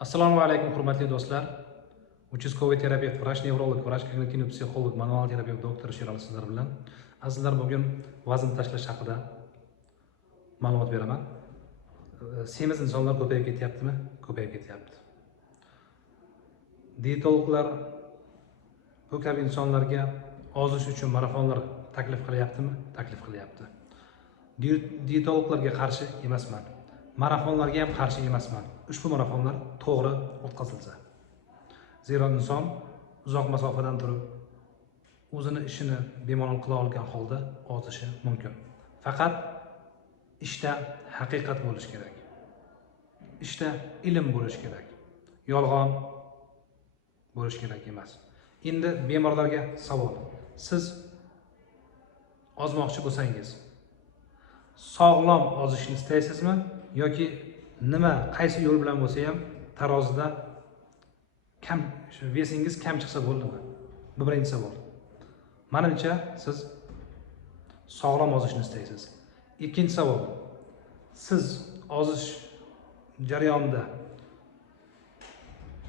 Assalomu alaykum hurmatli do'stlar. Uchastkavoy terapevt, vrach nevrolog, vrach kognitiv psixolog, manual terapevt doktor Sherali sizlar bilan. Azizlar, bugun vazn tashlash haqida ma'lumot beraman. Semiz insonlar ko'payib ketyaptimi? Ko'payib ketyapti. Dietologlar bu kabi insonlarga ozish uchun marafonlar taklif qilyaptimi? Taklif qilyapti. Dietologlarga qarshi emasman. Marafonlarga ham qarshi emasman. Ushbu marafonlar to'g'ri o'tkazilsa. Zero inson uzoq masofadan turib o'zini ishini bemalol qila olgan holda ozishi mumkin. Faqat ishda haqiqat bo'lishi kerak. Ishda ilm bo'lishi kerak. Yolg'on bo'lishi kerak emas. Endi bemorlarga savol. Siz ozmoqchi bo'lsangiz, sog'lom ozishni istaysizmi yoki qaysi yo'l bilan bo'lsa ham tarozida vesingiz kam chiqsa bo'ldimi? Bu birinchi savol. Menimcha siz sog'lom ozishni istaysiz. Ikkinchi savol. Siz ozish jarayonida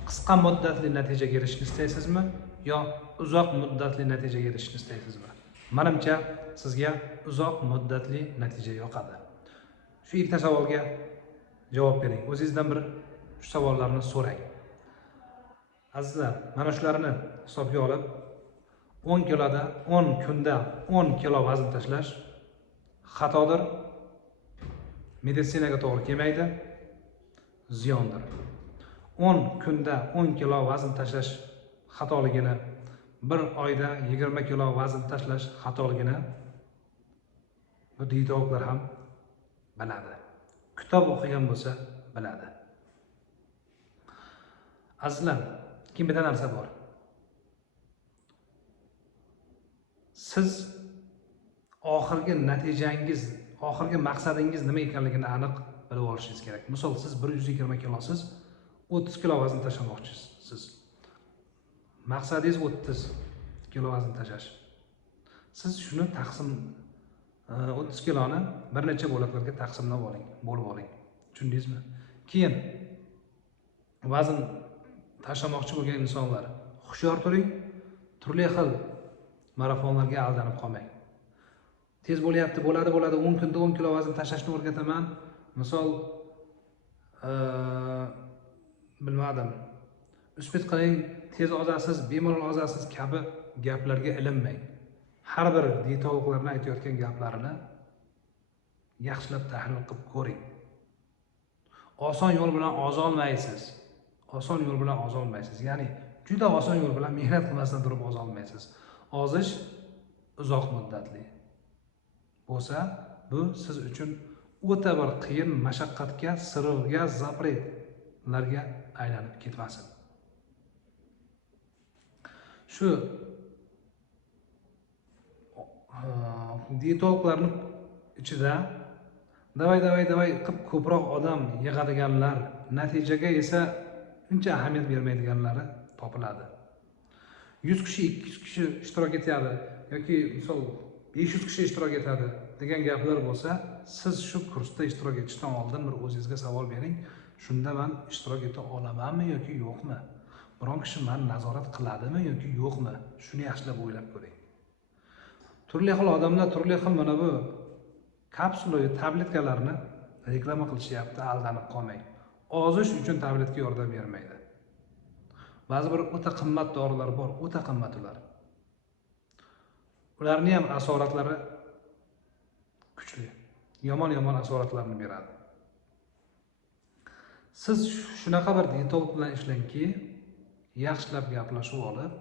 qisqa muddatli natijaga erishishni istaysizmi yo uzoq muddatli natijaga erishishni istaysizmi? Menimcha sizga uzoq muddatli natija yoqadi. Shu ikkita savolga javob bering. O'zingizdan bir shu savollarni so'rang. Azizlar, mana shularni hisobga olib 10 kunda 10 kilo vazn tashlash xatodir, meditsinaga to'g'ri kelmaydi, ziyondir. 10 kunda 10 kilo vazn tashlash xatoligini, bir oyda 20 kilo vazn tashlash xatoligini bu dietologlar ham biladi. Kitob o'qigan bo'lsa biladi. Azizlar, kim bitta narsa bor. Siz oxirgi natijangiz, oxirgi maqsadingiz nima ekanligini aniq bilib olishingiz kerak. Misol, siz 120 kilosiz, 30 kilo vazn tashlamoqchisiz. Maqsadingiz 30 kilo vazn tashlash. Siz shuni 30 kiloni bir necha bo'laklarga taqsimlab oling, bo'lib oling. Tushundingizmi? Keyin vazn tashlamoqchi bo'lgan insonlar hushyor turing, turli xil marafonlarga aldanib qolmang. Tez bo'lyapti, bo'ladi, 10 kunda 10 kilo vazn tashlashni o'rgataman. Misol, bilmadim, uspet qiling, tez ozasiz, bemalol ozasiz kabi gaplarga ilinmang. Har bir dietologlarning aytayotgan gaplarini yaxshilab tahlil qilib ko'ring. Oson yo'l bilan ozolmaysiz. Oson yo'l bilan ozolmaysiz. Ya'ni juda oson yo'l bilan mehnat qilmasdan turib ozolmaysiz. Ozish uzoq muddatli bo'lsa, bu siz uchun o'ta bir qiyin mashaqqatga, sirg'ga, zapretlarga aylanib ketmasin. Shu dietologlarning ichida davay qilib ko'proq odam yig'adiganlar, natijaga esa uncha ahamiyat bermaydiganlari topiladi. 100 kishi, 200 kishi ishtirok etadi yoki misol 500 kishi ishtirok etadi degan gaplar bo'lsa, siz shu kursda ishtirok etishdan oldin bir o'zingizga savol bering. Shunda men ishtirok eta olamanmi yoki yo'qmi? Biron kishi meni nazorat qiladimi yoki yo'qmi? Shuni yaxshilab o'ylab ko'ring. Turli xil odamlar turli xil mana bu kapsula, tabletkalarni reklama qilishyapti, aldanib qolmang. Ozish uchun tabletka yordam bermaydi. Ba'zi bir o'ta qimmat dorilar bor, o'ta qimmat ular. Ularning ham asoratlari kuchli. Yomon asoratlarni beradi. Siz shunaqa bir dietolog bilan ishlang-ki, yaxshilab gaplashib olib,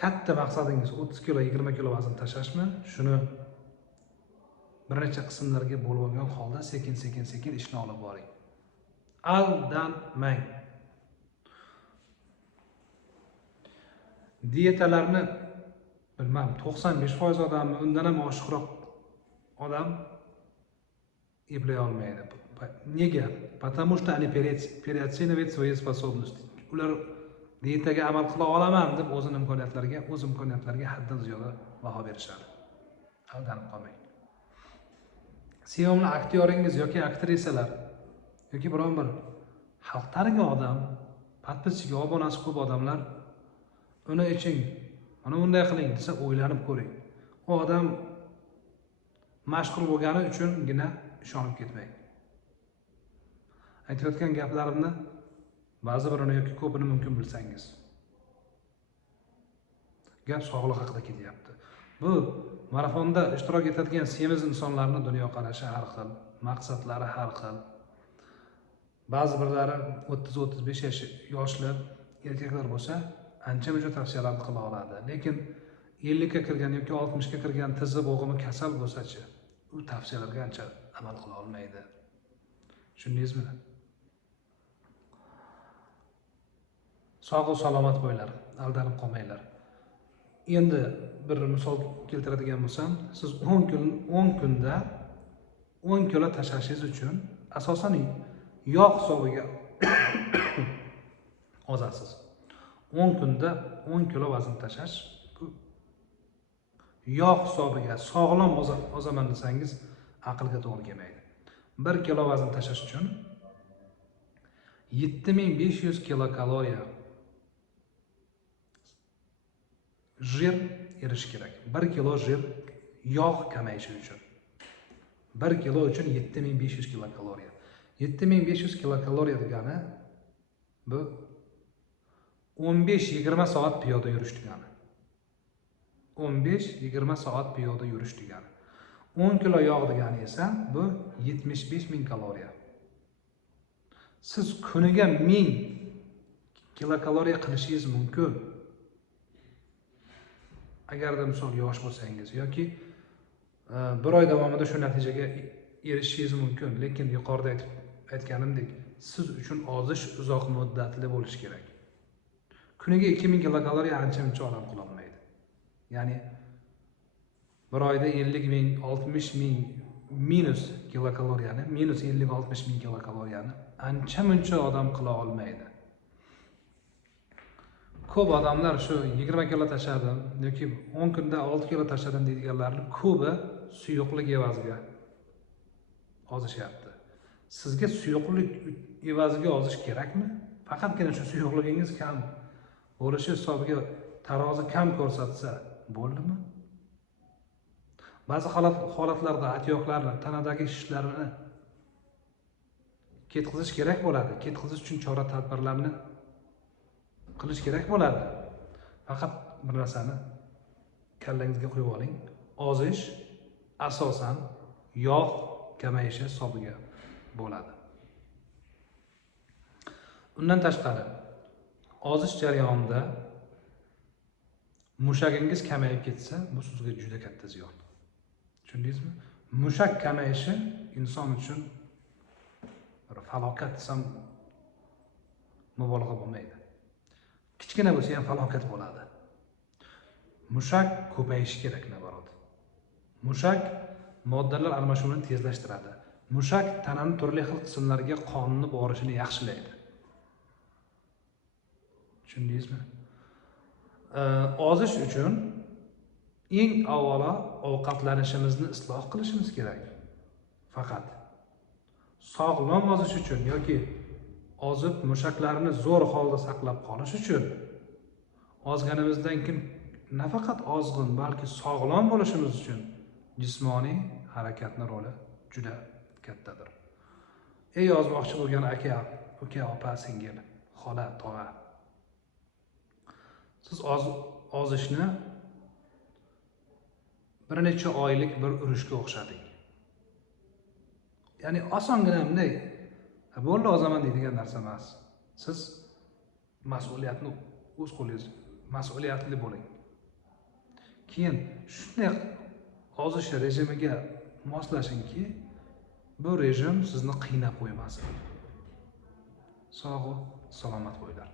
katta maqsadingiz 30 kilo, 20 kilo vazn tashlashmi? Shuni bir necha qismlarga bo'lib olgan holda sekin ishni olib boring. Aldanmang. Dietalarni bilmam 95% odamni, undan ham oshiqroq odam eplay olmaydi. Nega? Потому что они переоценивают свои способности. Ular dietaga amal qila olaman deb o'z imkoniyatlariga haddan ziyoda baho berishadi. Aldanib qolmang. Sevimli aktyoringiz yoki aktrisalar yoki biron bir xalq tanigan odam, podpischisi, obunasi ko'p odamlar uni iching, mana bunday qiling desa o'ylanib ko'ring. U odam mashhur bo'lgani uchungina ishonib ketmang. Aytayotgan gaplarimni ba'zi birini yoki ko'pini mumkin bilsangiz. Gap sog'liq haqida ketyapti. Bu marafonda ishtirok etadigan semiz insonlarning dunyoqarashi har xil, maqsadlari har xil. Ba'zi birlari 30-35 yoshli erkaklar bo'lsa, ancha-muncha tavsiyalarni qila oladi. Lekin 50 ga kirgan yoki 60 ga kirgan tizi bo'g'imi kasal bo'lsa-chi, u tavsiyalarga ancha amal qila olmaydi. Tushundingizmi? Sog' salomat bo'linglar, aldanib qolmanglar. Endi bir misol keltiradigan bo'lsam, siz 10 kunda 10 kilo tashlashingiz uchun asosan yog' hisobiga ozasiz. 10 kunda 10 kilo vazn tashlash yog' hisobiga sog'lom ozaman desangiz aqlga to'g'ri kelmaydi. 1 kilo vazn tashlash uchun 7500 kilokaloriya jir erish kerak. 1 kilo jir yog' kamayishi uchun. 1 kilo uchun 7500 kilokaloriya. 7500 kilokaloriya degani bu 15-20 soat piyoda yurish degani. 15-20 soat piyoda yurish degani. 10 kilo yog' degani esa bu 75.000 kaloriya. Siz kuniga 1000 kilokaloriya qilishingiz mumkin. Agarda misol yosh bo'lsangiz yoki bir oy davomida shu natijaga erishishingiz mumkin, lekin yuqorida aytganimdek, siz uchun ozish uzoq muddatli bo'lishi kerak. Kuniga 2000 kilokaloriya ancha-muncha odam qila olmaydi. Ya'ni bir oyda 50.000, 60.000 minus kilokaloriyani, minus 50-60.000 kilokaloriyani ancha-muncha odam qila olmaydi. Ko'p odamlar shu 20 kilo tashladim yoki 10 kunda 6 kilo tashladim deydiganlarning ko'pi suyuqlik evaziga ozishyapti. Sizga suyuqlik evaziga ozish kerakmi? Faqatgina shu suyuqligingiz kam bo'lishi hisobiga tarozi kam ko'rsatsa bo'ldimi? Ba'zi holatlarda atyoqlarni, tanadagi shishlarni ketkizish kerak bo'ladi. Ketkizish uchun chora-tadbirlarni qilish kerak bo'ladi. Faqat bir narsani kallangizga qo'yib oling. Ozish asosan yog' kamayishi hisobiga bo'ladi. Undan tashqari, ozish jarayonida mushagingiz kamayib ketsa, bu sizga juda katta ziyon. Tushundingizmi? Mushak kamayishi inson uchun bir falokat desam mubolag'a bo'lmaydi. Kichkina bo'lsa ham falokat bo'ladi. Mushak ko'payishi kerak naborot. Mushak moddalar almashinuvini tezlashtiradi. Mushak tananing turli xil qismlariga qonni borishini yaxshilaydi. Tushundingizmi? Ozish uchun eng avvalo ovqatlanishimizni isloh qilishimiz kerak. Faqat sog'lom ozish uchun yoki ozib mushaklarni zo'r holda saqlab qolish uchun ozganimizdan keyin nafaqat ozg'in, balki sog'lom bo'lishimiz uchun jismoniy harakatning roli juda kattadir. Ey ozmoqchi bo'lgan aka, uka, opa, singil, xola, tog'a. Siz ozishni bir necha oylik bir urushga o'xshating. Ya'ni osongina bunday bo'ldi ozaman deydigan narsa emas. Siz mas'uliyatni o'z qo'lingiz, mas'uliyatli bo'ling. Keyin shunday ozish rejimiga moslashingki, bu rejim sizni qiynab qo'ymasin. Sog' salomat bo'linglar.